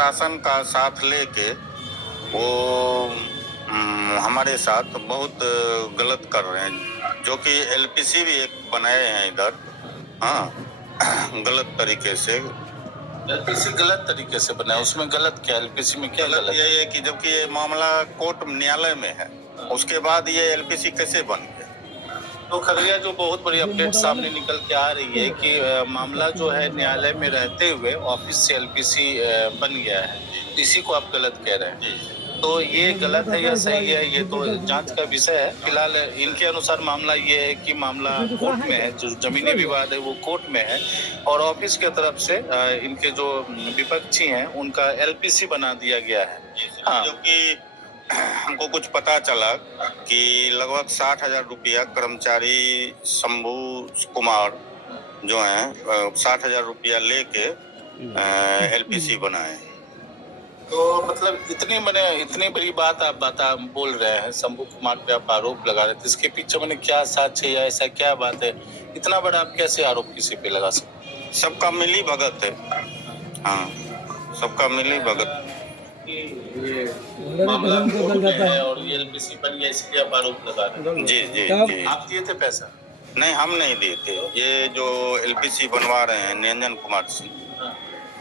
शासन का साथ लेके वो हमारे साथ बहुत गलत कर रहे हैं, जो कि एलपीसी भी एक बनाए हैं इधर। हाँ गलत तरीके से। एलपीसी गलत तरीके से बना है, उसमें गलत क्या? एलपीसी में क्या गलत? ये है कि जबकि ये मामला कोर्ट न्यायालय में है, उसके बाद ये एलपीसी कैसे बन गया? तो खगड़िया जो बहुत बड़ी अपडेट सामने निकल के आ रही है कि मामला जो है न्यायालय में रहते हुए ऑफिस से एलपीसी बन गया है, इसी को आप गलत कह रहे हैं। तो ये गलत है या सही है, ये तो जांच का विषय है। फिलहाल इनके अनुसार मामला ये है कि मामला कोर्ट में है, जो जमीनी विवाद है वो कोर्ट में है, और ऑफिस के तरफ से इनके जो विपक्षी हैं उनका एलपीसी बना दिया गया है। हाँ, जो कि हमको कुछ पता चला कि लगभग 60,000 रुपया कर्मचारी शंभू कुमार जो है 60,000 रुपया लेके एलपीसी बनाए। तो मतलब इतनी बड़ी बात आप बोल रहे हैं, शंभू कुमार पे आप आरोप लगा रहे थे, इसके पीछे मैंने क्या साक्ष्य या ऐसा क्या बात है, इतना बड़ा आप कैसे आरोप किसी पे लगा सकते? सबका मिली भगत है। हाँ, सबका मिली भगत। मामला कोर्ट में है और ये एलपीसी बन गया, इसलिए आप आरोप लगा रहे हैं। जी जी जी। आप दिए थे पैसा? नहीं, हम नहीं दिए थे। ये जो एलपीसी बनवा रहे हैं निरंजन कुमार सिंह,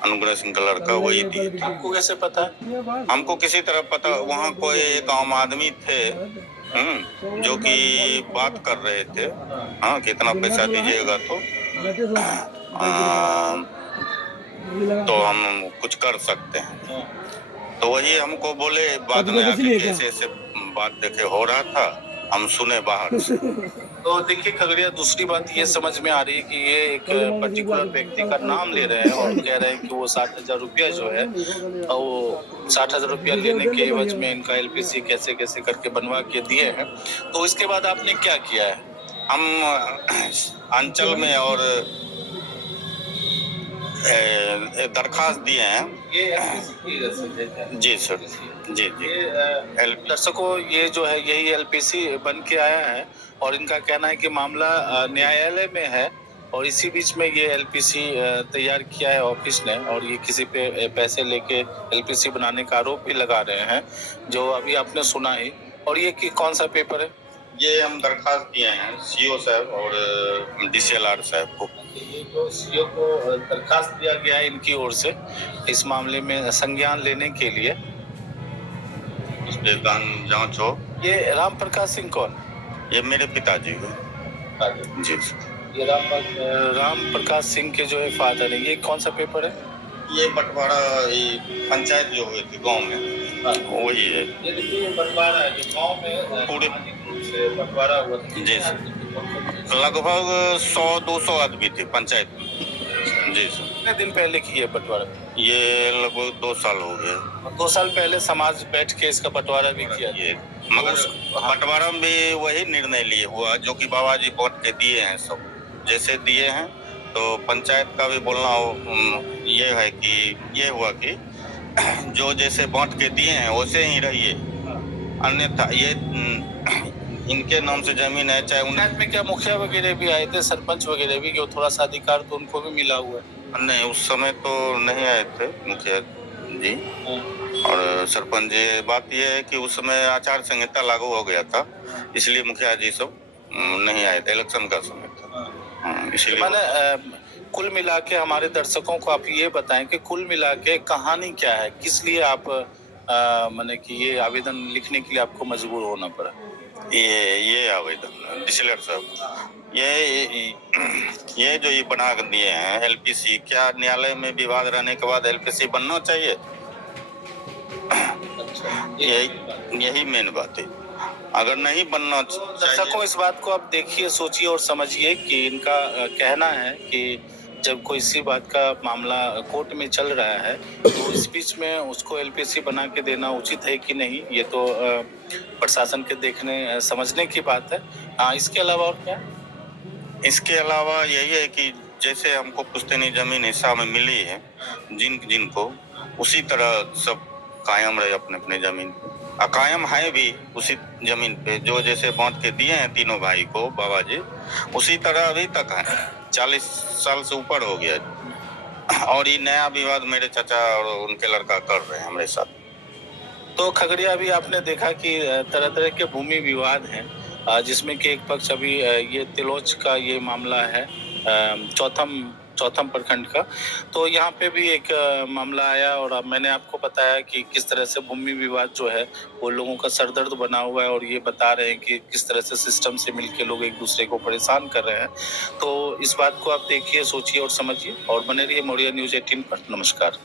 अनुग्रह सिंह का लड़का, वही दिए थे। आपको कैसे पता? हमको किसी तरह पता, वहाँ कोई एक आम आदमी थे जो कि बात कर रहे थे, हाँ कितना पैसा दीजिएगा तो हम कुछ कर सकते हैं। तो वही हमको बोले, बाद में आके कैसे ऐसे बात देखे हो रहा था, हम सुने बाहर से। तो देखिए खगड़िया, दूसरी बात ये समझ में आ रही है कि ये एक पर्टिकुलर व्यक्ति का नाम ले रहे हैं और कह रहे हैं कि वो 60,000 रुपया जो है, वो 60,000 रुपया लेने के एवज में इनका एलपीसी कैसे कैसे करके बनवा के दिए हैं। तो इसके बाद आपने क्या किया है? हम अंचल में और दरखास्त दिए हैं। ये जी सर, जी जी। दर्शकों, ये जो है यही एलपीसी बन के आया है और इनका कहना है कि मामला न्यायालय में है, और इसी बीच में ये एलपीसी तैयार किया है ऑफिस ने, और ये किसी पे पैसे लेके एलपीसी बनाने का आरोप भी लगा रहे हैं, जो अभी आपने सुना ही। और ये कि कौन सा पेपर है? ये हम दरखास्त दिए हैं सीओ साहब और डीसीएलआर साहब को। ये जो सीओ को दरखास्त दिया गया है इनकी ओर से इस मामले में संज्ञान लेने के लिए, इस पे जांच हो। ये राम प्रकाश सिंह कौन? ये मेरे पिताजी को। जी। ये राम प्रकाश सिंह के जो है फादर है। ये कौन सा पेपर है? ये बंटवारा, ये पंचायत जो हुई थी गांव में, वही है। ये देखिए बंटवारा है जो गांव में पूरे से बंटवारा हुआ था। जी सर, लगभग 100-200 आदमी थे पंचायत में। जी सर। कितने दिन पहले की है बंटवारा? ये लगभग 2 साल हो गए। 2 साल पहले समाज बैठ के इसका बंटवारा भी किया। मगर बंटवारा में भी वही निर्णय लिए हुआ जो कि बाबा जी बांट के दिए हैं, सब जैसे दिए हैं। तो पंचायत का भी बोलना ये है कि ये हुआ कि जो जैसे बांट के दिए हैं वैसे ही रहिए, अन्यथा ये इनके नाम से जमीन है, चाहे पंचायत में क्या मुखिया वगैरह भी आए थे, सरपंच वगैरह भी, कि थोड़ा सा अधिकार तो उनको भी मिला हुआ है? नहीं, उस समय तो नहीं आए थे मुखिया जी और सरपंच जी। बात यह है कि उस समय आचार संहिता लागू हो गया था, इसलिए मुखिया जी सब नहीं आए थे, इलेक्शन का समय था, इसलिए। मैंने कुल मिला के हमारे दर्शकों को आप ये बताएं कि कुल मिला के कहानी क्या है, किस लिए आप माने कि ये आवेदन लिखने के लिए आपको मजबूर होना पड़ा? ये आवेदन डीसीएलआर साहब, ये जो ये बना दिए हैं एलपीसी, क्या न्यायालय में विवाद रहने के बाद एलपीसी बनना चाहिए? अच्छा, यही मेन बात है। अगर नहीं बनना चाहिए, दर्शकों इस बात को आप देखिए, सोचिए और समझिए कि इनका कहना है कि जब कोई इसी बात का मामला कोर्ट में चल रहा है तो इस बीच में उसको एलपीसी बना के देना उचित है कि नहीं, ये तो प्रशासन के देखने समझने की बात है। इसके अलावा और क्या? इसके अलावा यही है कि जैसे हमको पुश्तैनी जमीन हिस्सा में मिली है, जिनको उसी तरह सब कायम रहे अपने अपने जमीन पे, अकायम है भी उसी जमीन पे, जो जैसे बांट के दिए हैं तीनों भाई को बाबा जी, उसी तरह अभी तक है। 40 साल से ऊपर हो गया। और ये नया विवाद मेरे चाचा और उनके लड़का कर रहे हैं हमारे साथ। तो खगड़िया अभी आपने देखा कि तरह तरह के भूमि विवाद हैं, जिसमें कि एक पक्ष अभी ये तिलोच का ये मामला है, चौथम चौथम प्रखंड का। तो यहाँ पे भी एक मामला आया और अब मैंने आपको बताया कि किस तरह से भूमि विवाद जो है वो लोगों का सरदर्द बना हुआ है, और ये बता रहे हैं कि किस तरह से सिस्टम से मिलके लोग एक दूसरे को परेशान कर रहे हैं। तो इस बात को आप देखिए, सोचिए और समझिए, और बने रहिए मौर्य न्यूज 18 पर। नमस्कार।